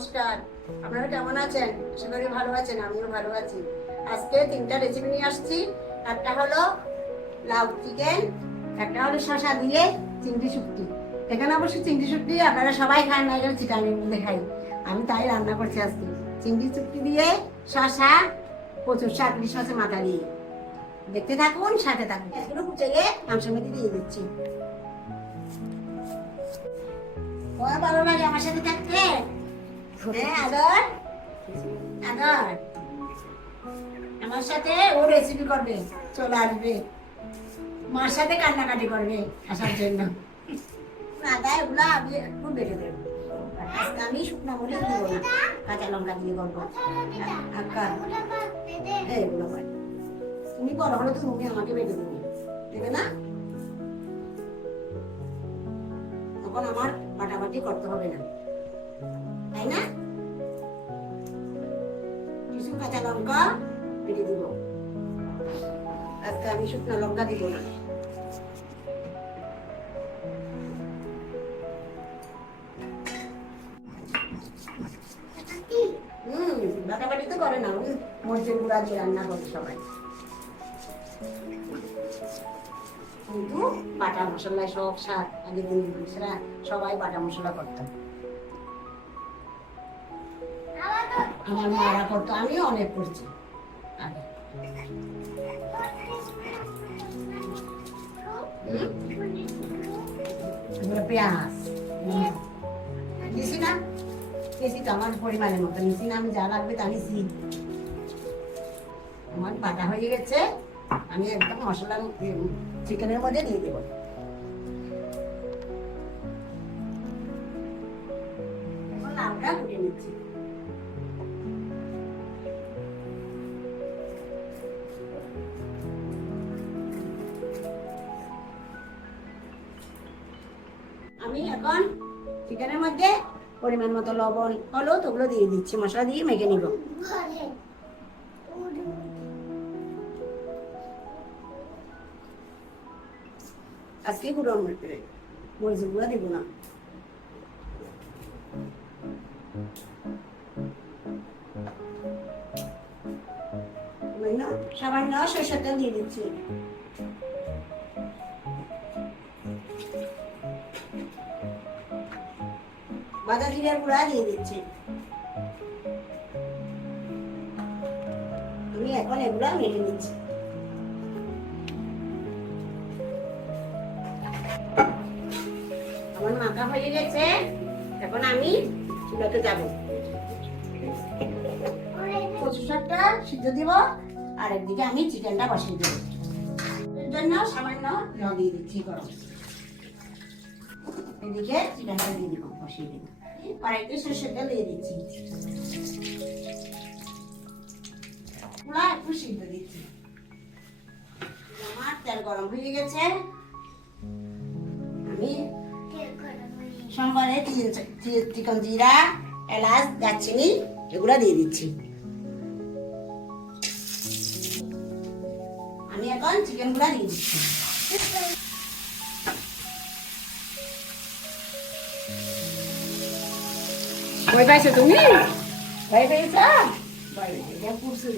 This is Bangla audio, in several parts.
নমস্কার। আপনারা কেমন আছেন? আশা করি ভালো আছেন, আমিও ভালো আছি। আজকে তিনটা রেসিপি নিয়ে আসছি। একটা হলো লাউ চিকেন একটা হলো শশা দিয়ে চিংড়ি শুক্তি এখানে অবশ্য চিংড়ি শুক্তি আপনারা সবাই খান, না এখানে চিকেনের মধ্যে খাই। আমি তাই রান্না করছি আজকে। চিংড়ি শুক্তি দিয়ে শশা প্রচুর শাক সসে মাথা দিয়ে। দেখতে থাকুন, সাথে থাকুন। এগুলো কুচে গিয়ে মাংসের মধ্যে দিয়ে দিচ্ছি। ভালো লাগে আমার সাথে থাকতে। আমার সাথে ও রেসিপি করবে। চলে আসবে। মার সাথে কান্নাকাটি করবে আসার জন্য। আদা এগুলো আমি একটু বেটে দেবো। আজকে আমি শুকনো মরিচ দিব না কাঁচা লঙ্কা দিয়ে করব। আক্কা এই এগুলো। তুমি বড় হলে তো তুমি আমাকে বেটে দেবে। দেবে না? তখন আমার বাটাবাটি করতে হবে না। তাই না? কিছু কাঁচা লঙ্কা বেটে দিব। আজকে আমি শুকনো লঙ্কা দিব না। করে না ওই মরিচের গুঁড়া দিয়ে রান্না করে সবাই। কিন্তু বাটা মশলায় সব শাক আগে পুরুষরা সবাই বাটা মশলা করতাম আমার মারা করতো, আমিও অনেক করছি। আগে। পেঁয়াজ। দিছি না দিছি তো আমার পরিমাণের মতো। নিছি না আমি যা লাগবে তা নিছি আমার বাটা হয়ে গেছে, আমি একদম মশলা চিকেনের মধ্যে দিয়ে দেবো। আমি এখন চিকেনের মধ্যে পরিমাণ মতো লবণ, হলুদ ওগুলো দিয়ে দিচ্ছি, মশলা দিয়ে মেখে নিব। আজকে গুঁড়ো মরিচ গুঁড়ো দিব না? সামান্য- সরষের তেল দিয়ে দিচ্ছি। বাদা জিরার গুঁড়া দিয়ে দিচ্ছি। আমি এখন এগুলা মেখে নিচ্ছি। আমার মাখা হয়ে গেছে, এখন আমি চুলাতে যাব। কচু শাকটা সিদ্ধ দিব, আর একদিকে আমি চিকেনটা বসিয়ে দেবো। এর জন্য সামান্য জল দিয়ে দিচ্ছি গরম। এদিকে চিকেনটা দিয়ে দিব, বসিয়ে দিব। কড়াইতে সর্ষের তেল দিয়ে দিচ্ছি। পুরা একটু সিদ্ধ দিচ্ছি। আমার তেল গরম হয়ে গেছে। আমি সোমবারে চিকন জিরা, এলাচ, দারচিনি এগুলো দিয়ে দিচ্ছি। আমি এখন চিকেনগুলো দিয়ে দিচ্ছি। ভয় পাইছো তুমি ভয় পেয়েছ ভয় পেয়েছে পুরসু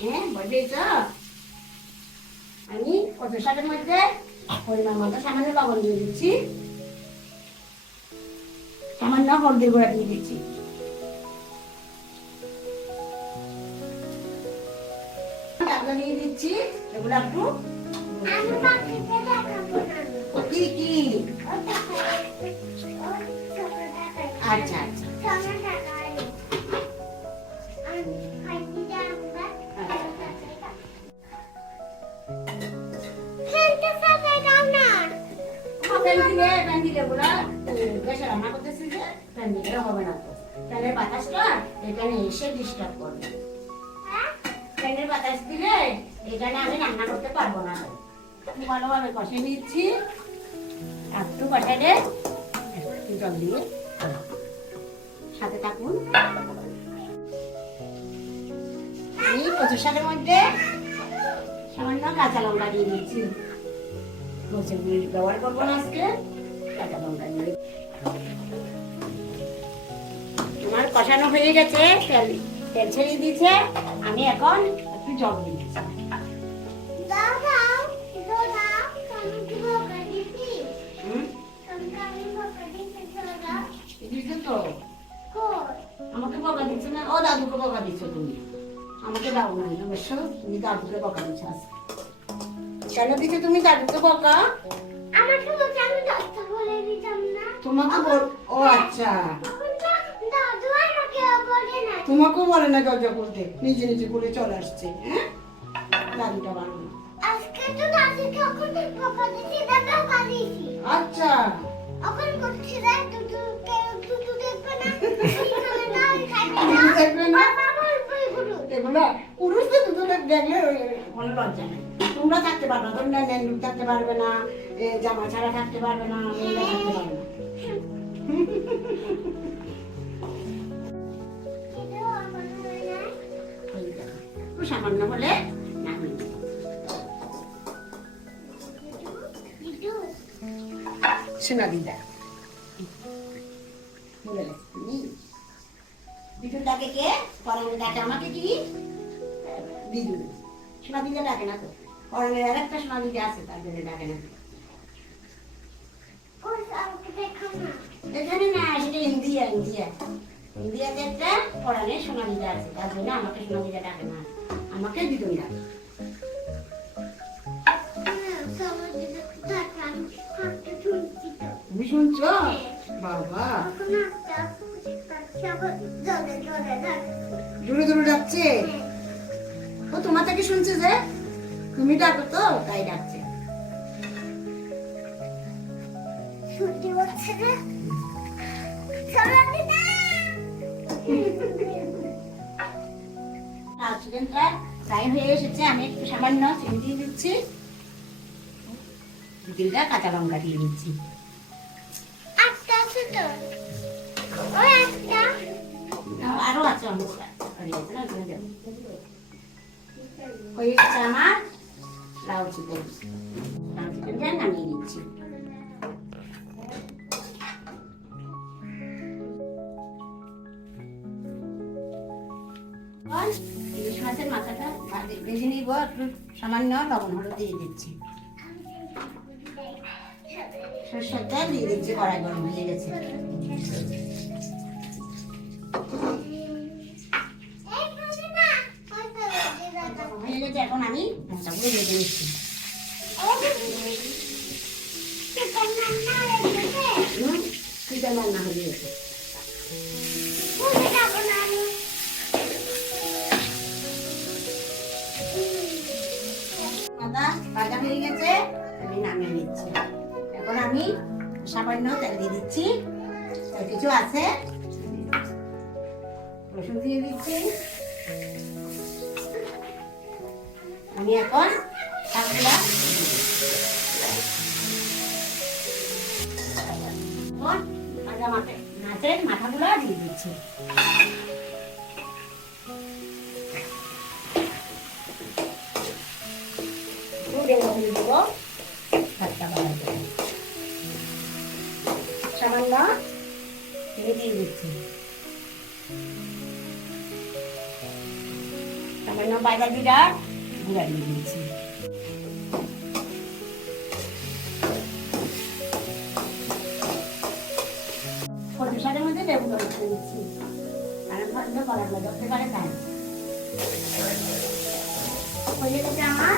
হ্যাঁ ভয় পেয়েছ আমি কত শাকের মধ্যে? পরিমাণ মতো সামান্য লবণ দিয়ে দিচ্ছি। সামান্য হলদির গুঁড়া দিয়ে দিচ্ছি। দিয়ে দিচ্ছি। এগুলো একটু কি কি? ফ্যানের বাতাসটা এখানে এসে ডিস্টার্ব করবে। ফ্যানের বাতাস দিলে এখানে আমি রান্না করতে পারব না। ভালোভাবে কষে নিচ্ছি। একটু কষালে জল দিয়ে সাথে থাকুন। আমি কচু শাকের মধ্যে সামান্য কাঁচা লঙ্কা দিয়ে দিচ্ছি মরিচের ব্যবহার করব না আজকে, কাঁচা লঙ্কা দিয়ে। বসানো হয়ে গেছে, তেল তেল ছেড়ে দিয়েছে। আমি এখন একটু জল দিয়ে বকা দিচ্ছ না ও দাদুকে বকা দিচ্ছ তুমি। আমাকে দাও না অবশ্য তুমি দাদুকে বকা দিচ্ছ আজকে। কেন দিচ্ছ তুমি দাদুকে বকা। আমাকে বলছে আমি বলে দিতাম না। তোমাকে বল ও আচ্ছা। দাদু আমাকে বলে না। তোমাকেও বলে না দরজা খুলতে নিজে নিজে খুলে চলে আসছে হ্যাঁ? দাদুটা ভালো আজকে তো দাদুকে এখন বকা দিছি দাদা বকা দিছি আচ্ছা। এখন করছি দেখলে মনে লজ্জা নেই। তোমরা থাকতে পারবে না তোমরা থাকতে পারবে না জামা ছাড়া থাকতে পারবে না মেয়েরা থাকতে পারবে না। সামান্য হলে শোনা দিদা। তুমি কে? পরাণের ডাকে আমাকে কি? দিদু সোনা দিদা ডাকে না তো। পরাণের আর একটা সোনা দিদা আছে তার জন্য ডাকে না। না এখানে না সেটা ইন্ডিয়া ইন্ডিয়া। ইন্ডিয়াতে একটা পরাণে সোনা দিদা আছে তার জন্য আমাকে সোনা দিদা ডাকে না। আমাকে দিদুন ডাকে। শুনছি? বাবা। দূরে দূরে ডাকছে? ও তোমার থেকে শুনছে যে তুমি ডাকো তো তাই ডাকছে। সবাই দিদা চিকেনটা ফ্রাই হয়ে এসেছে আমি একটু সামান্য চিনি দিয়ে দিচ্ছি। কাঁচা লঙ্কা দিয়ে দিচ্ছি। আরও আছে অনেক। হয়ে গেছে আমার লাউ চিকেন লাউ চিকেনটা নামিয়ে দিচ্ছি ইলিশ মাছের মাথাটা ভেজে নিব একটু সামান্য লবণ হলুদ দিয়ে দিচ্ছি সরষের তেল দিয়ে দিচ্ছি কড়াই গরম হয়ে গেছে চিকেন রান্না হয়ে গেছে? আমি নামিয়ে নিচ্ছি। এখন আমি সামান্য তেল দিয়ে দিচ্ছি। কিছু আছে? রসুন দিয়ে দিচ্ছি। আমি এখন মাছে মাছের মাথাগুলো দিয়ে দিচ্ছি। সামান্য দিয়ে দিচ্ছি। গুঁড়া দিয়ে দিচ্ছি কচু শাকের মধ্যে লেবু করে দিচ্ছি আর ভালো করার মধ্যে পারে তাই হয়ে গেছে আমার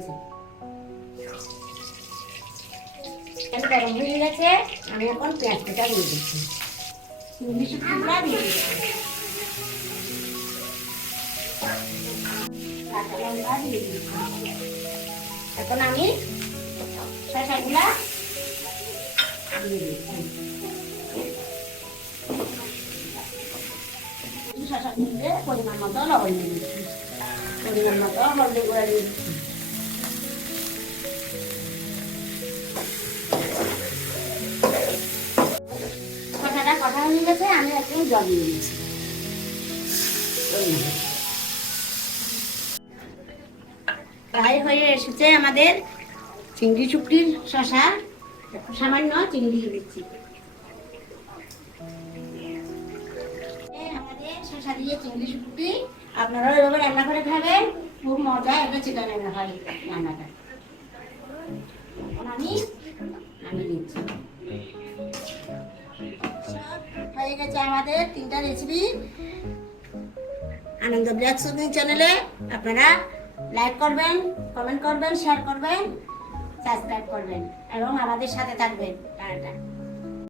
গেছে তেল গরম হয়ে গেছে আমি এখন দিয়ে দিচ্ছি। এখন আমি শসাগুলা দিয়ে দিচ্ছি। শসা দিয়ে পরিমাণ মতো লবণ দিয়ে দিচ্ছি। পরিমাণ মতো হলদি গুঁড়া দিয়ে দিচ্ছি। হয়ে গেছে, আমি একটু জল দিয়ে দিচ্ছি প্রায় হয়ে এসেছে আমাদের চিংড়ি চুপড়ির শশা সামান্য চিংড়ি দিচ্ছি। আমাদের শশা দিয়ে চিংড়ি চুপড়ি, আপনারাও এভাবে রান্না করে খাবেন, খুব মজা এটা চিকেন রান্নাটা। আমাদের তিনটা রেসিপি আনন্দ ব্ল্যাক সুদিন চ্যানেলে আপনারা লাইক করবেন কমেন্ট করবেন শেয়ার করবেন সাবস্ক্রাইব করবেন এবং আমাদের সাথে থাকবেন। টাটা।